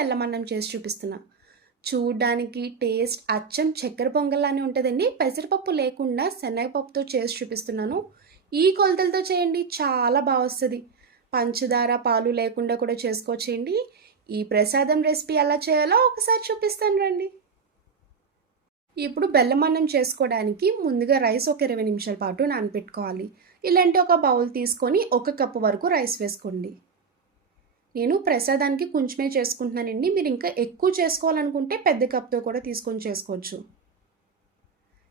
బెల్లం అన్నం చేసి చూపిస్తున్నా. చూడ్డానికి టేస్ట్ అచ్చం చక్కెర పొంగల్లానే ఉంటదండి. పెసరపప్పు లేకుండా శనగపప్పుతో చేసి చూపిస్తున్నాను. ఈ కొలతలతో చేయండి చాలా బా వస్తది. పంచదార, పాలు లేకుండా కూడా చేసుకోవచ్చండి. ఈ ప్రసాదం రెసిపీ ఎలా చేయాలో ఒకసారి చూపిస్తాను రండి. ఇప్పుడు బెల్లం అన్నం చేసుకోవడానికి ముందుగా రైస్ ఒక 20 నిమిషాల పాటు నానబెట్టుకోవాలి. ఇలాంటి ఒక బౌల్ తీసుకొని 1 కప్పు వరకు రైస్ వేసుకోండి. నేను ప్రసాదానికి కొంచెమే చేసుకుంటున్నానండి. మీరు ఇంకా ఎక్కువ చేసుకోవాలనుకుంటే పెద్ద కప్‌తో కూడా తీసుకొని చేసుకోవచ్చు.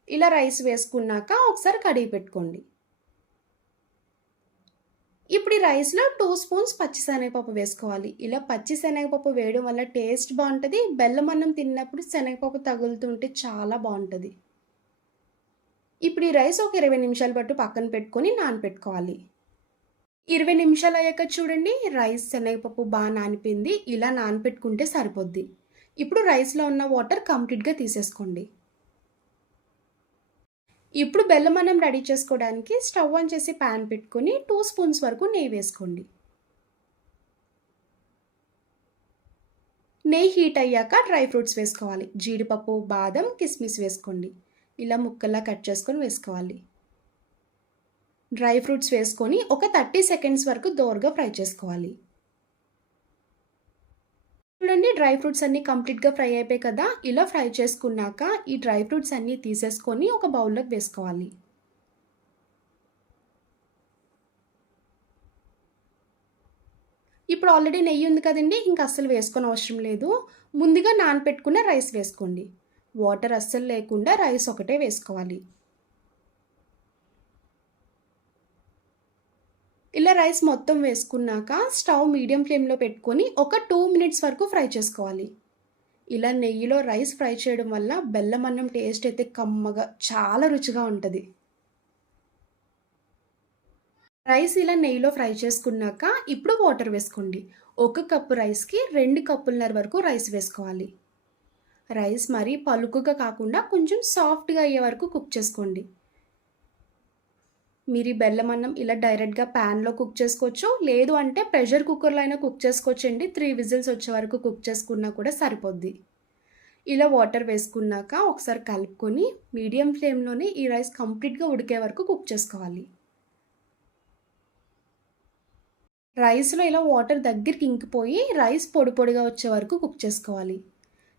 ఇలా రైస్ వేసుకున్నాక ఒకసారి కడిగి పెట్టుకోండి. ఇప్పుడు ఈ రైస్‌లో 2 స్పూన్స్ పచ్చి శనగపప్పు వేసుకోవాలి. ఇలా పచ్చి శనగపప్పు వేయడం వల్ల టేస్ట్ బావుంటది. బెల్లం అన్నం తిన్నప్పుడు శనగపప్పు తగులుతుంటే చాలా బావుంటది. ఇప్పుడు ఈ రైస్ ఒక 20 నిమిషాల పాటు పక్కన పెట్టుకొని నానబెట్టుకోవాలి. 20 నిమిషాలయ్యాక చూడండి రైస్, శనగపప్పు నానిపోయింది. ఇలా నానబెట్టుకుంటే సరిపోద్ది. ఇప్పుడు రైస్‌లో ఉన్న వాటర్ కంప్లీట్‌గా తీసేసుకోండి. ఇప్పుడు బెల్లం అన్నం రెడీ చేసుకోవడానికి స్టవ్ ఆన్ చేసి పాన్ పెట్టుకొని 2 స్పూన్స్ వరకు నెయ్యి వేసుకోండి. నెయ్యి హీట్ అయ్యాక డ్రై ఫ్రూట్స్ వేసుకోవాలి. జీడిపప్పు, బాదం, కిస్మిస్ వేసుకోండి. ఇలా ముక్కల్లా కట్ చేసుకొని వేసుకోవాలి. డ్రై ఫ్రూట్స్ వేసుకొని ఒక 30 సెకండ్స్ వరకు దోరగా ఫ్రై చేసుకోవాలి. చూడండి డ్రై ఫ్రూట్స్ అన్నీ కంప్లీట్‌గా ఫ్రై అయిపోయాయి కదా! ఇలా ఫ్రై చేసుకున్నాక ఈ డ్రై ఫ్రూట్స్ అన్నీ తీసేసుకొని ఒక బౌల్‌లోకి వేసుకోవాలి. ఇప్పుడు ఆల్రెడీ నెయ్యి ఉంది కదండీ! ఇంక అస్సలు వేసుకోనవసరం లేదు. ముందుగా నానపెట్టుకున్న రైస్ వేసుకోండి. వాటర్ అస్సలు లేకుండా రైస్ ఒకటే వేసుకోవాలి. ఇలా రైస్ మొత్తం వేసుకున్నాక స్టవ్ మీడియం ఫ్లేమ్‌లో పెట్టుకొని ఒక 2 మినిట్స్ వరకు ఫ్రై చేసుకోవాలి. ఇలా నెయ్యిలో రైస్ ఫ్రై చేయడం వల్ల బెల్లం అన్నం టేస్ట్ అయితే కమ్మగా చాలా రుచిగా ఉంటది. రైస్ ఇలా నెయ్యిలో ఫ్రై చేసుకున్నాక ఇప్పుడు వాటర్ వేసుకోండి. 1 కప్పు రైస్‌కి 2 కప్పులన్నర వరకు రైస్ వేసుకోవాలి. రైస్ మరీ పలుకుగా కాకుండా కొంచెం సాఫ్ట్‌గా అయ్యే వరకు కుక్ చేసుకోండి. మీరు ఈ బెల్లం అన్నం ఇలా డైరెక్ట్‌గా ప్యాన్‌లో కుక్ చేసుకోవచ్చు. లేదు అంటే ప్రెషర్ కుక్కర్‌లో అయినా కుక్ చేసుకోవచ్చండి. 3 విజిల్స్ వచ్చే వరకు కుక్ చేసుకున్నా కూడా సరిపోద్ది. ఇలా వాటర్ వేసుకున్నాక ఒకసారి కలుపుకొని మీడియం ఫ్లేమ్‌లోనే ఈ రైస్ కంప్లీట్‌గా ఉడికే వరకు కుక్ చేసుకోవాలి. రైస్‌లో ఇలా వాటర్ దగ్గరికి ఇంకిపోయి రైస్ పొడి పొడిగా వచ్చే వరకు కుక్ చేసుకోవాలి.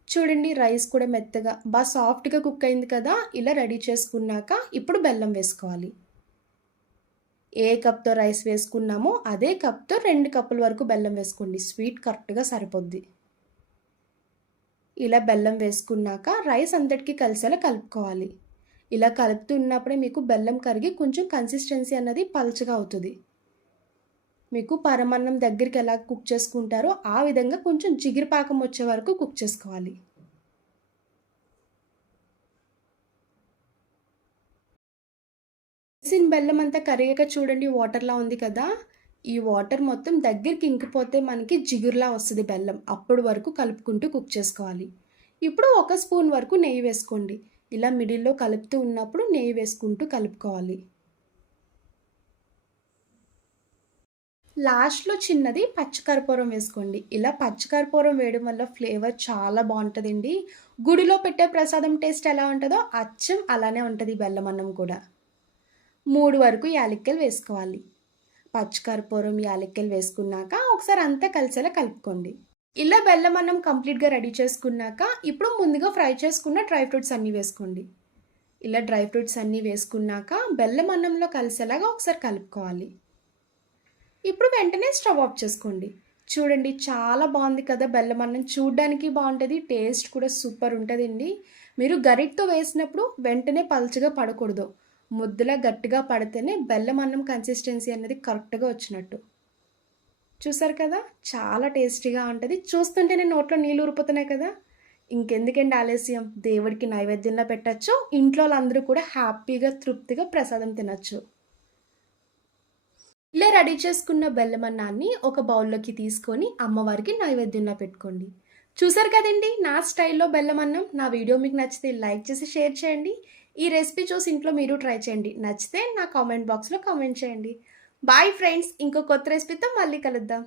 చూడండి రైస్ కూడా మెత్తగా సాఫ్ట్‌గా కుక్ అయింది కదా! ఇలా రెడీ చేసుకున్నాక ఇప్పుడు బెల్లం వేసుకోవాలి. ఏ కప్‌తో రైస్ వేసుకున్నామో అదే కప్‌తో 2 కప్పుల వరకు బెల్లం వేసుకోండి. స్వీట్ కరెక్ట్‌గా సరిపోద్ది. ఇలా బెల్లం వేసుకున్నాక రైస్ అంతటికి కలిసేలా కలుపుకోవాలి. ఇలా కలుపుతున్నప్పుడే మీకు బెల్లం కరిగి కొంచెం కన్సిస్టెన్సీ అన్నది పల్చగా అవుతది. మీకు పరమన్నం దగ్గరికి ఎలా కుక్ చేసుకుంటారో ఆ విధంగా కొంచెం జిగిరి పాకం వచ్చే వరకు కుక్ చేసుకోవాలి. వేసిన బెల్లం అంతా కరిగాక చూడండి వాటర్‌లా ఉంది కదా! ఈ వాటర్ మొత్తం దగ్గరికి ఇంకిపోతే మనకి జిగురులా వస్తది బెల్లం. అప్పటి వరకు కలుపుకుంటూ కుక్ చేసుకోవాలి. ఇప్పుడు 1 స్పూన్ వరకు నెయ్యి వేసుకోండి. ఇలా మిడిల్‌లో కలుపుతూ ఉన్నప్పుడు నెయ్యి వేసుకుంటూ కలుపుకోవాలి. లాస్ట్‌లో చిన్నది పచ్చికర్పూరం వేసుకోండి. ఇలా పచ్చికర్పూరం వేయడం వల్ల ఫ్లేవర్ చాలా బావుంటదండి. గుడిలో పెట్టే ప్రసాదం టేస్ట్ ఎలా ఉంటదో అచ్చం అలానే ఉంటది బెల్లం అన్నం కూడా. 3 వరకు యాలక్కాయలు వేసుకోవాలి. పచ్చికర్పూరం, యాలక్కాయలు వేసుకున్నాక ఒకసారి అంతా కలిసేలా కలుపుకోండి. ఇలా బెల్లం అన్నం కంప్లీట్‌గా రెడీ చేసుకున్నాక ఇప్పుడు ముందుగా ఫ్రై చేసుకున్న డ్రై ఫ్రూట్స్ అన్నీ వేసుకోండి. ఇలా డ్రై ఫ్రూట్స్ అన్నీ వేసుకున్నాక బెల్లం అన్నంలో కలిసేలాగా ఒకసారి కలుపుకోవాలి. ఇప్పుడు వెంటనే స్టవ్ ఆఫ్ చేసుకోండి. చూడండి చాలా బాగుంది కదా బెల్లం అన్నం. చూడ్డానికి బాగుంటది. టేస్ట్ కూడా సూపర్ ఉంటదండి. మీరు గరిటతో వేసినప్పుడు వెంటనే పల్చగా పడకూడదు. ముద్దలా గట్టిగా పడితేనే బెల్లం అన్నం కన్సిస్టెన్సీ అనేది కరెక్ట్‌గా వచ్చినట్టు. చూసారు కదా! చాలా టేస్టీగా ఉంటది. చూస్తుంటేనే నోట్లో నీళ్ళు ఊరిపోతున్నాయి కదా! ఇంకెందుకండి ఆలస్యం. దేవుడికి నైవేద్యంలా పెట్టొచ్చు. ఇంట్లో వాళ్ళందరూ కూడా హ్యాపీగా, తృప్తిగా ప్రసాదం తినొచ్చు. ఇలా రెడీ చేసుకున్న బెల్లం అన్నాన్ని ఒక బౌల్‌లోకి తీసుకొని అమ్మవారికి నైవేద్యంలా పెట్టుకోండి. చూసారు కదండీ నా స్టైల్‌లో బెల్లం అన్నం. నా వీడియో మీకు నచ్చితే లైక్ చేసి షేర్ చేయండి. ఈ రెసిపీ చూసి ఇంట్లో మీరు ట్రై చేయండి. నచ్చితే నా కామెంట్ బాక్స్‌లో కామెంట్ చేయండి. Bye friends. ఇంకో కొత్త రెసిపీతో మళ్ళీ కలుద్దాం.